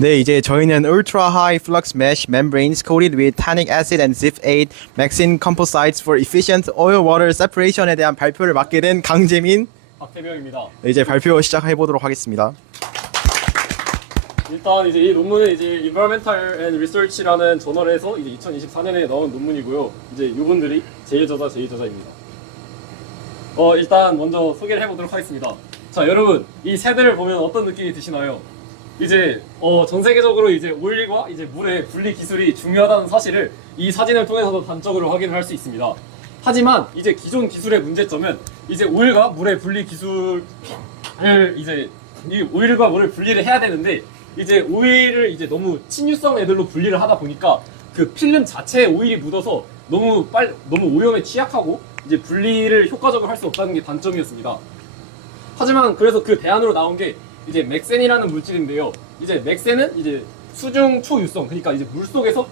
네, 이제 저희는 Ultra High Flux Mesh Membranes coated with tannic acid and ZIF-8 Maxine Composites for efficient oil-water separation에 대한 발표를 맡게 된 강재민. 박태병입니다. 네, 이제 발표 시작해 보도록 하겠습니다. 일단 이제 이 논문은 이제 Environmental and Research라는 저널에서 이제 2024년에 나온 논문이고요. 이제 이분들이 제1저자입니다. 일단 먼저 소개를 해보도록 하겠습니다. 자, 여러분 이 세대를 보면 어떤 느낌이 드시나요? 이제 전 세계적으로 이제 오일과 이제 물의 분리 기술이 중요하다는 사실을 이 사진을 통해서도 단적으로 확인을 할 수 있습니다. 하지만 이제 기존 기술의 문제점은 이제 오일과 물의 분리 기술을 이제 이 오일과 물을 분리를 해야 되는데 이제 오일을 이제 너무 친유성 애들로 분리를 하다 보니까 그 필름 자체에 오일이 묻어서 너무 오염에 취약하고 이제 분리를 효과적으로 할 수 없다는 게 단점이었습니다. 하지만 그래서 그 대안으로 나온 게 이제 맥센이라는 물질인데요. 이제 맥센은 이제 수중 초유성, 그러니까 이제 물 속에서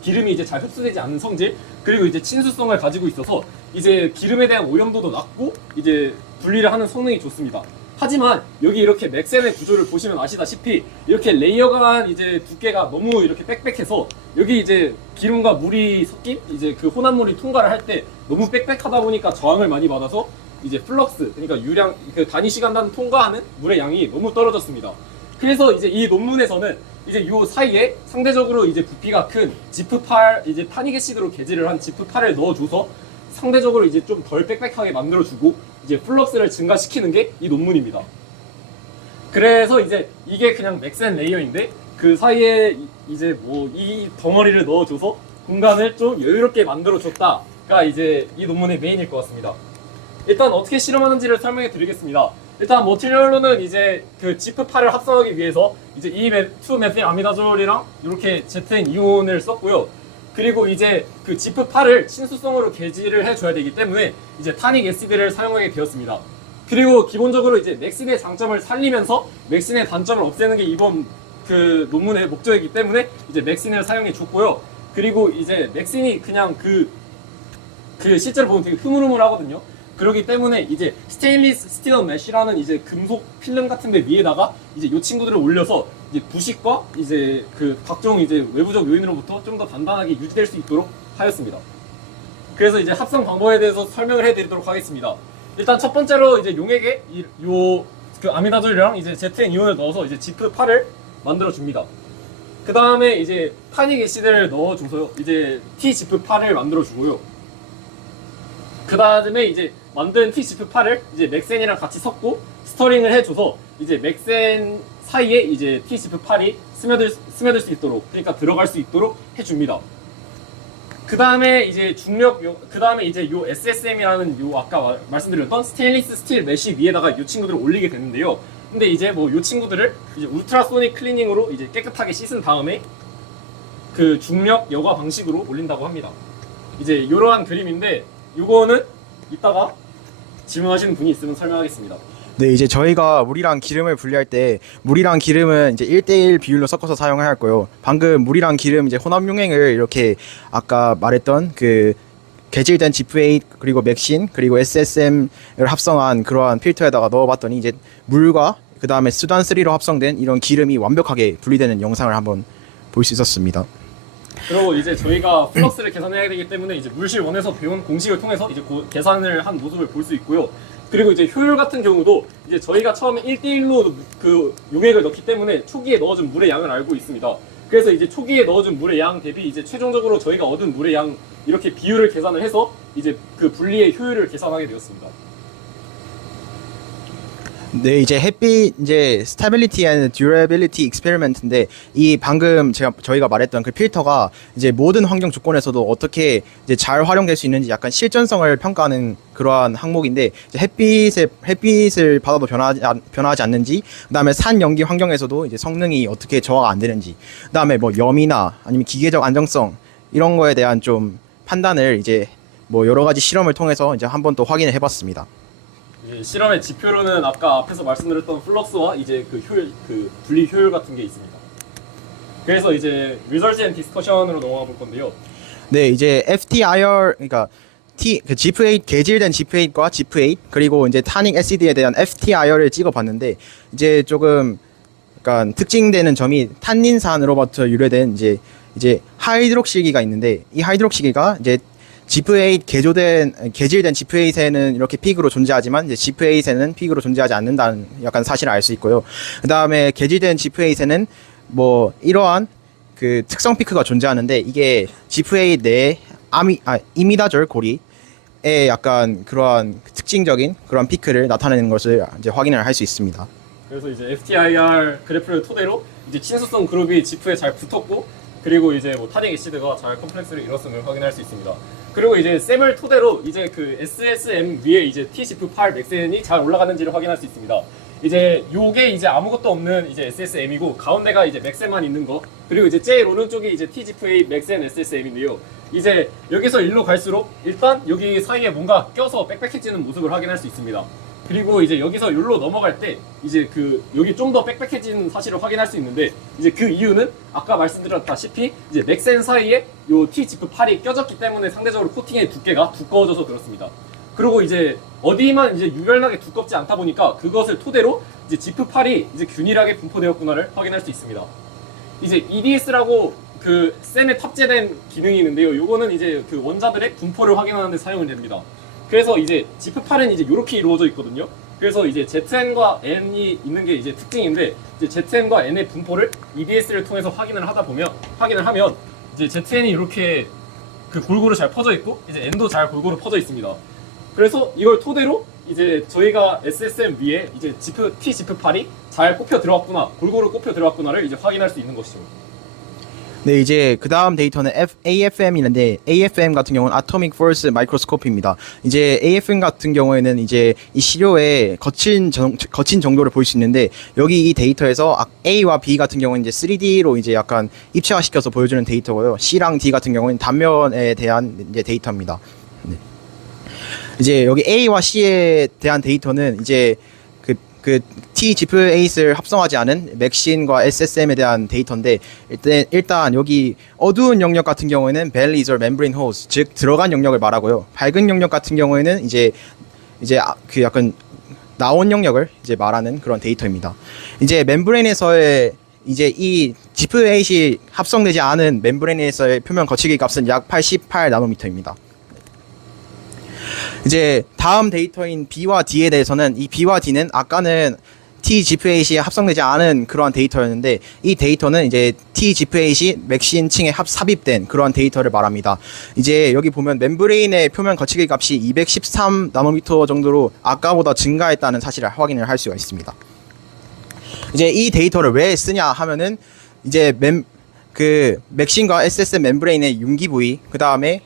기름이 이제 잘 흡수되지 않는 성질, 그리고 이제 친수성을 가지고 있어서 이제 기름에 대한 오염도도 낮고 이제 분리를 하는 성능이 좋습니다. 하지만 여기 이렇게 맥센의 구조를 보시면 아시다시피 이렇게 레이어가 이제 두께가 너무 이렇게 빽빽해서 여기 이제 기름과 물이 섞인 이제 그 혼합물이 통과를 할 때 너무 빽빽하다 보니까 저항을 많이 받아서 이제 플럭스, 그러니까 유량, 그 단위 시간당 통과하는 물의 양이 너무 떨어졌습니다. 그래서 이제 이 논문에서는 이제 요 사이에 상대적으로 이제 부피가 큰 지프8, 이제 타닉애시드로 개질을 한 지프8을 넣어줘서 상대적으로 이제 좀 덜 빽빽하게 만들어주고 이제 플럭스를 증가시키는 게 이 논문입니다. 그래서 이제 이게 그냥 맥센 레이어인데 그 사이에 이제 뭐 이 덩어리를 넣어줘서 공간을 좀 여유롭게 만들어줬다가 이제 이 논문의 메인일 것 같습니다. 일단 어떻게 실험하는지를 설명해 드리겠습니다. 일단 머티리얼로는 이제 그 지프8을 합성하기 위해서 이제 2메틸 아미다졸이랑 이렇게 제트엔 이온을 썼고요. 그리고 이제 그 지프8을 친수성으로 개질을 해줘야 되기 때문에 이제 타닉 애시드를 사용하게 되었습니다. 그리고 기본적으로 이제 맥신의 장점을 살리면서 맥신의 단점을 없애는 게 이번 그 논문의 목적이기 때문에 이제 맥신을 사용해 줬고요. 그리고 이제 맥신이 그냥 그 실제로 보면 되게 흐물흐물하거든요. 그렇기 때문에 이제 스테인리스 스틸 메쉬라는 이제 금속 필름 같은 데 위에다가 이제 요 친구들을 올려서 이제 부식과 이제 그 각종 이제 외부적 요인으로부터 좀 더 단단하게 유지될 수 있도록 하였습니다. 그래서 이제 합성 방법에 대해서 설명을 해드리도록 하겠습니다. 일단 첫 번째로 이제 용액에 그 아미다졸이랑 이제 제트엔 이온을 넣어서 이제 지프8을 만들어 줍니다. 그 다음에 이제 타닉 애시드를 넣어줘서 이제 T-지프8을 만들어 주고요. 그 다음에 이제 만든 T-지프8을 이제 맥센이랑 같이 섞고 스터링을 해줘서 이제 맥센 사이에 이제 T-지프8이 스며들 수 있도록, 그러니까 들어갈 수 있도록 해줍니다. 그 다음에 이제 그 다음에 이제 요 SSM이라는 요 아까 말씀드렸던 스테인리스 스틸 메쉬 위에다가 요 친구들을 올리게 되는데요. 근데 이제 뭐 요 친구들을 이제 울트라소닉 클리닝으로 이제 깨끗하게 씻은 다음에 그 중력 여과 방식으로 올린다고 합니다. 이제 이러한 그림인데 요거는 이따가 질문하시는 분이 있으면 설명하겠습니다. 네, 이제 저희가 물이랑 기름을 분리할 때 물이랑 기름은 이제 1대1 비율로 섞어서 사용을 할 거예요. 방금 물이랑 기름 이제 혼합 용액을 이렇게 아까 말했던 그 개질된 지프8 그리고 맥신 그리고 SSM을 합성한 그러한 필터에다가 넣어봤더니 이제 물과 그 다음에 수단3로 합성된 이런 기름이 완벽하게 분리되는 영상을 한번 볼 수 있었습니다. 그리고 이제 저희가 플럭스를 계산해야 되기 때문에 이제 물실 원에서 배운 공식을 통해서 이제 계산을 한 모습을 볼 수 있고요. 그리고 이제 효율 같은 경우도 이제 저희가 처음에 1대1로 그 용액을 넣기 때문에 초기에 넣어준 물의 양을 알고 있습니다. 그래서 이제 초기에 넣어준 물의 양 대비 이제 최종적으로 저희가 얻은 물의 양 이렇게 비율을 계산을 해서 이제 그 분리의 효율을 계산하게 되었습니다. 네, 이제 햇빛 이제 스테빌리티 앤 듀레빌리티 익스페리먼트인데 이 방금 저희가 말했던 그 필터가 이제 모든 환경 조건에서도 어떻게 이제 잘 활용될 수 있는지 약간 실전성을 평가하는 그러한 항목인데 이제 햇빛을 받아도 변하지 않는지, 그다음에 산 연기 환경에서도 이제 성능이 어떻게 저하가 안 되는지, 그다음에 뭐 염이나 아니면 기계적 안정성 이런 거에 대한 좀 판단을 이제 뭐 여러 가지 실험을 통해서 이제 한번 또 확인을 해봤습니다. 실험의 지표로는 아까 앞에서 말씀드렸던 플럭스와 이제 그 분리 효율 같은 게 있습니다. 그래서 이제 Results and Discussion으로 넘어가 볼 건데요. 네, 이제 FTIR, 그러니까 그 지프8 개질된 지프8과 지프8 그리고 이제 타닉 애시드에 대한 FTIR을 찍어봤는데 이제 조금 약간 특징되는 점이 탄닌산으로부터 유래된 이제 하이드록시기가 있는데 이 하이드록시기가 이제 지프8 개질된 지프8에는 이렇게 픽으로 존재하지만 이제 지프8에는 픽으로 존재하지 않는다는 약간 사실을 알 수 있고요. 그 다음에 개질된 지프8에는 뭐 이러한 그 특성 피크가 존재하는데 이게 지프8 내 이미다절 고리에 약간 그러한 특징적인 그런 피크를 나타내는 것을 이제 확인을 할 수 있습니다. 그래서 이제 FTIR 그래프를 토대로 이제 친수성 그룹이 지프에 잘 붙었고, 그리고 이제 뭐 타닉 애시드가 잘 컴플렉스를 이뤘음을 확인할 수 있습니다. 그리고 이제 셈을 토대로 이제 그 SSM 위에 이제 T-지프8 맥센이 잘 올라가는지를 확인할 수 있습니다. 이제 요게 이제 아무것도 없는 이제 SSM이고 가운데가 이제 맥센만 있는 거, 그리고 이제 제일 오른쪽이 이제 T-지프8 맥센 SSM인데요. 이제 여기서 일로 갈수록 일단 여기 사이에 뭔가 껴서 빽빽해지는 모습을 확인할 수 있습니다. 그리고 이제 여기서 여기로 넘어갈 때 이제 그 여기 좀 더 빽빽해지는 사실을 확인할 수 있는데, 이제 그 이유는 아까 말씀드렸다시피 이제 맥센 사이에 요 T-지프8이 껴졌기 때문에 상대적으로 코팅의 두께가 두꺼워져서 그렇습니다. 그리고 이제 어디만 이제 유별나게 두껍지 않다 보니까 그것을 토대로 이제 지프8이 이제 균일하게 분포되었구나를 확인할 수 있습니다. 이제 EDS라고 그 셈에 탑재된 기능이 있는데요. 요거는 이제 그 원자들의 분포를 확인하는 데 사용이 됩니다. 그래서 이제 지프8은 이제 이렇게 이루어져 있거든요. 그래서 이제 ZN과 N이 있는 게 이제 특징인데, 이제 ZN과 N의 분포를 EDS를 통해서 확인을 하면 이제 ZN이 이렇게 그 골고루 잘 퍼져 있고 이제 N도 잘 골고루 퍼져 있습니다. 그래서 이걸 토대로 이제 저희가 SSM 위에 이제 T-지프8이 잘 꼽혀 들어왔구나, 골고루 꼽혀 들어왔구나를 이제 확인할 수 있는 것이죠. 네, 이제 그 다음 데이터는 AFM이는데 AFM 같은 경우는 Atomic Force Microscope입니다. 이제 AFM 같은 경우에는 이제 이 시료의 거친 정도를 볼 수 있는데, 여기 이 데이터에서 A와 B 같은 경우는 이제 3D로 이제 약간 입체화시켜서 보여주는 데이터고요. C랑 D 같은 경우는 단면에 대한 이제 데이터입니다. 네. 이제 여기 A와 C에 대한 데이터는 이제 그 T-지프8을 합성하지 않은 맥신과 SSM에 대한 데이터인데, 일단 여기 어두운 영역 같은 경우에는 벨리즈 or membrane holes, 즉 들어간 영역을 말하고요. 밝은 영역 같은 경우에는 이제 그 약간 나온 영역을 이제 말하는 그런 데이터입니다. 이제 멤브레인에서의 이제 이 지프8이 합성되지 않은 멤브레인에서의 표면 거치기 값은 약 88 나노미터입니다. 이제 다음 데이터인 B와 D에 대해서는, 이 B와 D는 아까는 T-지프8이 합성되지 않은 그러한 데이터였는데, 이 데이터는 이제 T-지프8이 맥신층에 삽입된 그러한 데이터를 말합니다. 이제 여기 보면 멤브레인의 표면 거치기 값이 213 나노미터 정도로 아까보다 증가했다는 사실을 확인을 할 수가 있습니다. 이제 이 데이터를 왜 쓰냐 하면은 이제 그 맥신과 SSM 멤브레인의 융기 부위, 그 다음에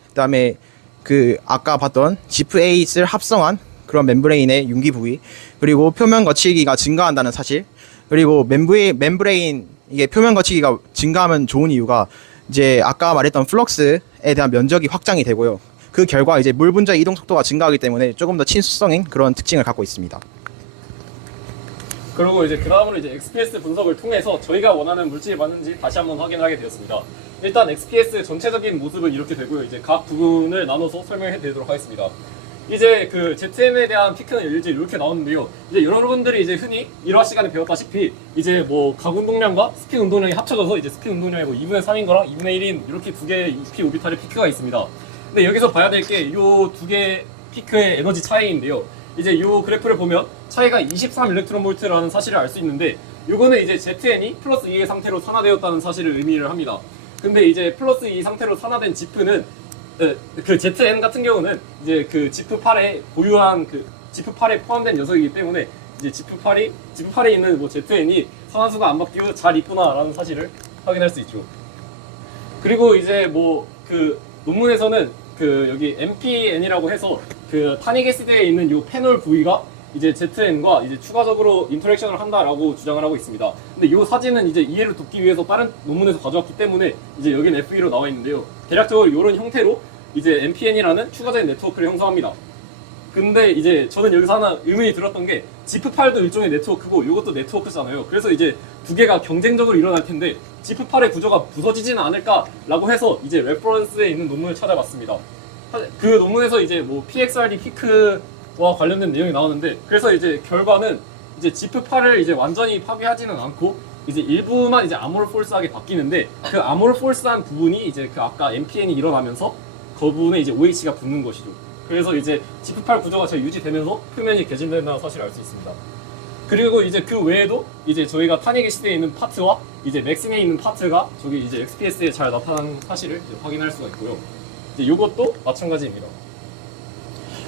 그 아까 봤던 지프8을 합성한 그런 멤브레인의 융기 부위, 그리고 표면 거치기가 증가한다는 사실, 그리고 멤브레인 이게 표면 거치기가 증가하면 좋은 이유가 이제 아까 말했던 플럭스에 대한 면적이 확장이 되고요. 그 결과 이제 물 분자 이동 속도가 증가하기 때문에 조금 더 친수성인 그런 특징을 갖고 있습니다. 그리고 이제 그 다음으로 이제 XPS 분석을 통해서 저희가 원하는 물질이 맞는지 다시 한번 확인하게 되었습니다. 일단 XPS 전체적인 모습은 이렇게 되고요. 이제 각 부분을 나눠서 설명해 드리도록 하겠습니다. 이제 그 ZM에 대한 피크는 이제 이렇게 나오는데요. 이제 여러분들이 이제 흔히 1화 시간에 배웠다시피 이제 뭐 각 운동량과 스핀 운동량이 합쳐져서 이제 스핀 운동량이 뭐 2분의 3인 거랑 2분의 1인 이렇게 두 개의 p 오비탈의 피크가 있습니다. 근데 여기서 봐야 될 게 요 두 개의 피크의 에너지 차이인데요. 이제 요 그래프를 보면 차이가 23 일렉트론볼트라는 사실을 알 수 있는데, 요거는 이제 ZN이 플러스 2의 상태로 산화되었다는 사실을 의미를 합니다. 근데 이제 플러스 2 상태로 산화된 지프는 그 ZN 같은 경우는 이제 그 지프8에 보유한 그 지프8에 포함된 녀석이기 때문에 이제 지프8에 있는 뭐 ZN이 산화수가 안 바뀌고 잘 있구나라는 사실을 확인할 수 있죠. 그리고 이제 뭐 그 논문에서는 그 여기 MPN이라고 해서 그 타닉 애시드에 있는 요 페놀 부위가 이제 ZN과 이제 추가적으로 인터랙션을 한다라고 주장을 하고 있습니다. 근데 이 사진은 이제 이해를 돕기 위해서 다른 논문에서 가져왔기 때문에 이제 여기는 FE로 나와 있는데요. 대략적으로 이런 형태로 이제 MPN이라는 추가적인 네트워크를 형성합니다. 근데 이제 저는 여기서 하나 의문이 들었던 게, 지프8도 일종의 네트워크고 이것도 네트워크잖아요. 그래서 이제 두 개가 경쟁적으로 일어날 텐데 지프8의 구조가 부서지지는 않을까라고 해서 이제 레퍼런스에 있는 논문을 찾아봤습니다. 그 논문에서 이제 뭐 PXRD 피크와 관련된 내용이 나오는데, 그래서 이제 결과는 이제 지프8을 이제 완전히 파괴하지는 않고 이제 일부만 이제 아모르폴스하게 바뀌는데 그 아모르폴스한 부분이 이제 그 아까 MPN이 일어나면서 그 부분에 이제 OH가 붙는 것이죠. 그래서 이제 지프8 구조가 잘 유지되면서 표면이 개진된다는 사실을 알 수 있습니다. 그리고 이제 그 외에도 이제 저희가 탄핵의 시대에 있는 파트와 이제 맥신에 있는 파트가 저기 이제 XPS에 잘 나타나는 사실을 이제 확인할 수가 있고요. 이제 이것도 마찬가지입니다.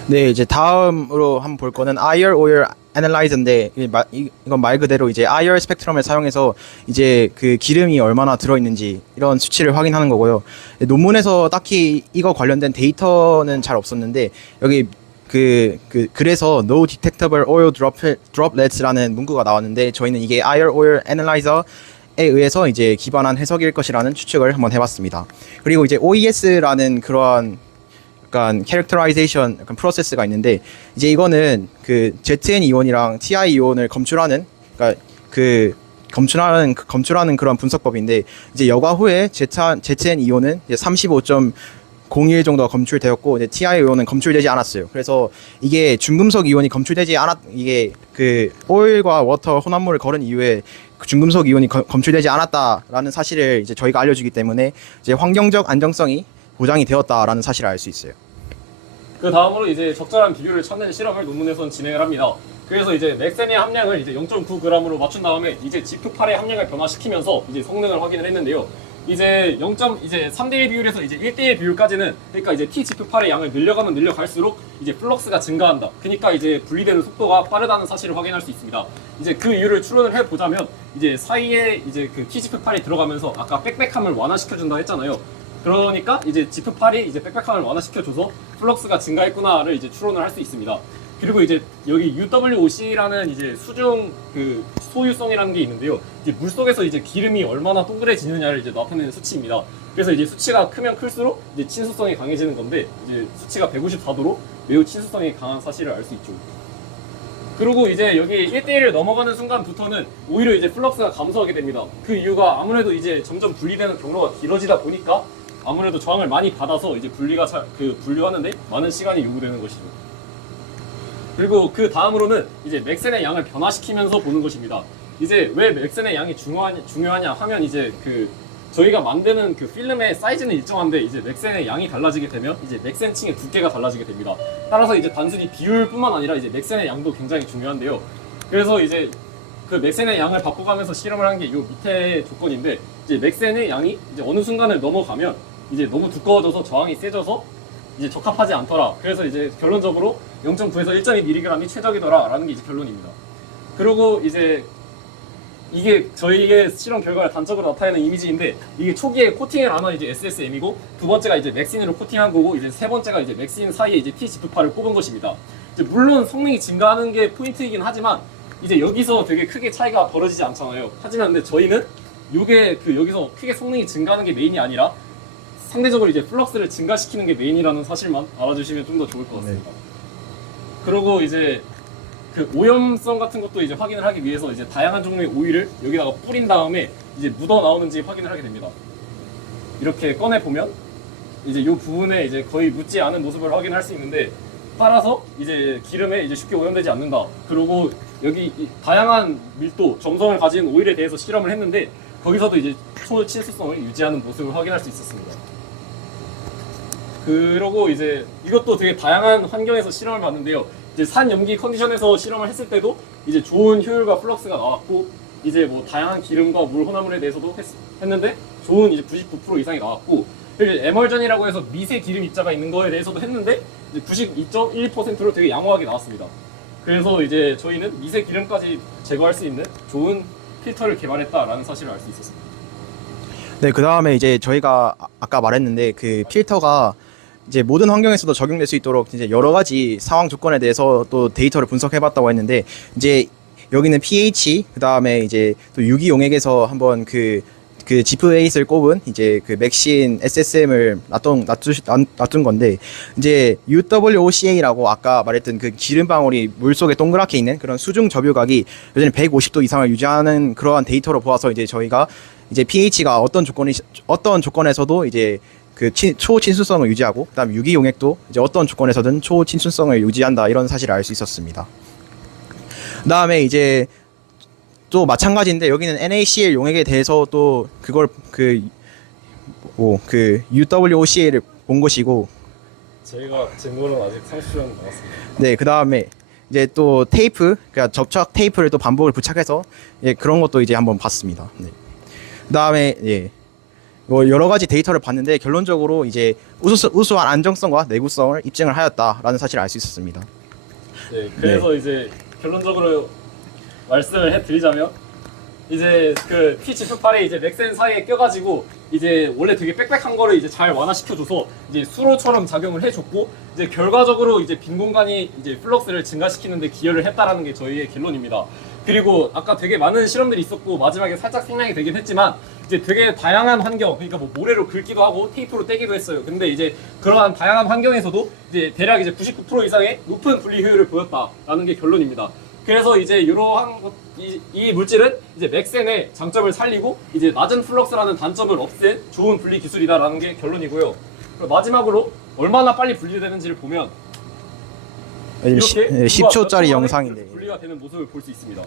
네, 이제 다음으로 한번 볼 거는 IR OR 애널라이저인데 이건 말 그대로 이제 IR 스펙트럼을 사용해서 이제 그 기름이 얼마나 들어 있는지 이런 수치를 확인하는 거고요. 논문에서 딱히 이거 관련된 데이터는 잘 없었는데 여기 그래서 No Detectable Oil Droplets라는 문구가 나왔는데 저희는 이게 IR OR 애널라이저에 의해서 이제 기반한 해석일 것이라는 추측을 한번 해봤습니다. 그리고 이제 OES라는 그러한 약간 캐릭터라이제이션 약간 프로세스가 있는데 이제 이거는 그 ZN 이온이랑 TI 이온을 검출하는 그러니까 검출하는 그런 분석법인데 이제 여과 후에 ZN 이온은 이제 35.01 정도가 검출되었고 이제 TI 이온은 검출되지 않았어요. 그래서 이게 중금속 이온이 검출되지 않았 이게 그 오일과 워터 혼합물을 걸은 이후에 그 중금속 이온이 검출되지 않았다라는 사실을 이제 저희가 알려주기 때문에 이제 환경적 안정성이 보장이 되었다라는 사실을 알 수 있어요. 그 다음으로 이제 적절한 비율을 찾는 실험을 논문에서는 진행을 합니다. 그래서 이제 맥센의 함량을 이제 0.9g으로 맞춘 다음에 이제 지프8의 함량을 변화시키면서 이제 성능을 확인을 했는데요. 이제 3대1 비율에서 이제 1대1 비율까지는 그러니까 이제 T 지프8의 양을 늘려가면 늘려갈수록 이제 플럭스가 증가한다. 그러니까 이제 분리되는 속도가 빠르다는 사실을 확인할 수 있습니다. 이제 그 이유를 추론을 해 보자면 이제 사이에 이제 그 T 지프8이 들어가면서 아까 빽빽함을 완화시켜준다 했잖아요. 그러니까 이제 지프8이 이제 빽빽함을 완화시켜줘서 플럭스가 증가했구나를 이제 추론을 할 수 있습니다. 그리고 이제 여기 UWOC라는 이제 수중 그 소유성이라는 게 있는데요. 이제 물 속에서 이제 기름이 얼마나 동그래지느냐를 이제 나타내는 수치입니다. 그래서 이제 수치가 크면 클수록 이제 친수성이 강해지는 건데 이제 수치가 154도로 매우 친수성이 강한 사실을 알 수 있죠. 그리고 이제 여기 1대1을 넘어가는 순간부터는 오히려 이제 플럭스가 감소하게 됩니다. 그 이유가 아무래도 이제 점점 분리되는 경로가 길어지다 보니까 아무래도 저항을 많이 받아서 이제 분리하는데 많은 시간이 요구되는 것이죠. 그리고 그 다음으로는 이제 맥센의 양을 변화시키면서 보는 것입니다. 이제 왜 맥센의 양이 중요하냐 하면 이제 그 저희가 만드는 그 필름의 사이즈는 일정한데 이제 맥센의 양이 달라지게 되면 이제 맥센층의 두께가 달라지게 됩니다. 따라서 이제 단순히 비율뿐만 아니라 이제 맥센의 양도 굉장히 중요한데요. 그래서 이제 그 맥센의 양을 바꿔가면서 실험을 한 게 이 밑에 조건인데 이제 맥센의 양이 이제 어느 순간을 넘어가면 이제 너무 두꺼워져서 저항이 세져서 이제 적합하지 않더라. 그래서 이제 결론적으로 0.9에서 1.2mg이 최적이더라라는 게 이제 결론입니다. 그리고 이제 이게 저희의 실험 결과를 단적으로 나타내는 이미지인데 이게 초기에 코팅을 안 한 이제 SSM이고 두 번째가 이제 맥신으로 코팅한 거고 이제 세 번째가 이제 맥신 사이에 이제 T-지프8을 꼽은 것입니다. 이제 물론 성능이 증가하는 게 포인트이긴 하지만 이제 여기서 되게 크게 차이가 벌어지지 않잖아요. 하지만 근데 저희는 이게 여기서 크게 성능이 증가하는 게 메인이 아니라 상대적으로 이제 플럭스를 증가시키는 게 메인이라는 사실만 알아주시면 좀 더 좋을 것 같습니다. 네. 그리고 이제 그 오염성 같은 것도 이제 확인을 하기 위해서 이제 다양한 종류의 오일을 여기다가 뿌린 다음에 이제 묻어 나오는지 확인을 하게 됩니다. 이렇게 꺼내 보면 이제 이 부분에 이제 거의 묻지 않은 모습을 확인할 수 있는데 따라서 이제 기름에 이제 쉽게 오염되지 않는다. 그리고 여기 다양한 밀도, 점성을 가진 오일에 대해서 실험을 했는데 거기서도 이제 초친수성을 유지하는 모습을 확인할 수 있었습니다. 그러고 이제 이것도 되게 다양한 환경에서 실험을 봤는데요. 이제 산염기 컨디션에서 실험을 했을 때도 이제 좋은 효율과 플럭스가 나왔고 이제 뭐 다양한 기름과 물 혼합물에 대해서도 했는데 좋은 이제 99% 이상이 나왔고 그리고 에멀전이라고 해서 미세 기름 입자가 있는 거에 대해서도 했는데 이제 92.12%로 되게 양호하게 나왔습니다. 그래서 이제 저희는 미세 기름까지 제거할 수 있는 좋은 필터를 개발했다라는 사실을 알 수 있었습니다. 네, 그 다음에 이제 저희가 아까 말했는데 그 필터가 이제 모든 환경에서도 적용될 수 있도록 이제 여러 가지 상황 조건에 대해서 또 데이터를 분석해봤다고 했는데 이제 여기는 pH 그 다음에 이제 또 유기용액에서 한번 그 지프8을 꼽은 이제 그 맥신 SSM을 놔둔 건데 이제 UWOCA라고 아까 말했던 그 기름 방울이 물 속에 동그랗게 있는 그런 수중 접유각이 여전히 150도 이상을 유지하는 그러한 데이터로 보아서 이제 저희가 이제 pH가 어떤 조건에서도 이제 그 초친수성을 유지하고 그다음 유기용액도 이제 어떤 조건에서든 초친수성을 유지한다 이런 사실을 알 수 있었습니다. 그다음에 이제 또 마찬가지인데 여기는 NaCl 용액에 대해서 또 그걸 그 UWOCL을 본 것이고 저희가 증거는 아직 30년 남았습니다. 네, 그 다음에 이제 또 테이프, 그러니까 접착 테이프를 또 반복을 부착해서 예, 그런 것도 이제 한번 봤습니다. 네. 그 다음에 예, 뭐 여러 가지 데이터를 봤는데 결론적으로 이제 우수한 안정성과 내구성을 입증을 하였다라는 사실을 알 수 있었습니다. 네, 그래서 이제 결론적으로 말씀을 해드리자면 이제 그 P18에 이제 맥센 사이에 껴가지고 이제 원래 되게 빽빽한 거를 이제 잘 완화시켜줘서 이제 수로처럼 작용을 해줬고 이제 결과적으로 이제 빈 공간이 이제 플럭스를 증가시키는데 기여를 했다라는 게 저희의 결론입니다. 그리고 아까 되게 많은 실험들이 있었고 마지막에 살짝 생략이 되긴 했지만 이제 되게 다양한 환경, 그러니까 뭐 모래로 긁기도 하고 테이프로 떼기도 했어요. 근데 이제 그러한 다양한 환경에서도 이제 대략 이제 99% 이상의 높은 분리 효율을 보였다라는 게 결론입니다. 그래서 이제 이러한 이 물질은 이제 맥센의 장점을 살리고 이제 낮은 플럭스라는 단점을 없앤 좋은 분리 기술이다라는 게 결론이고요. 그리고 마지막으로 얼마나 빨리 분리되는지를 보면 이렇게 10초짜리 영상인데 분리가 되는 모습을 볼 수 있습니다.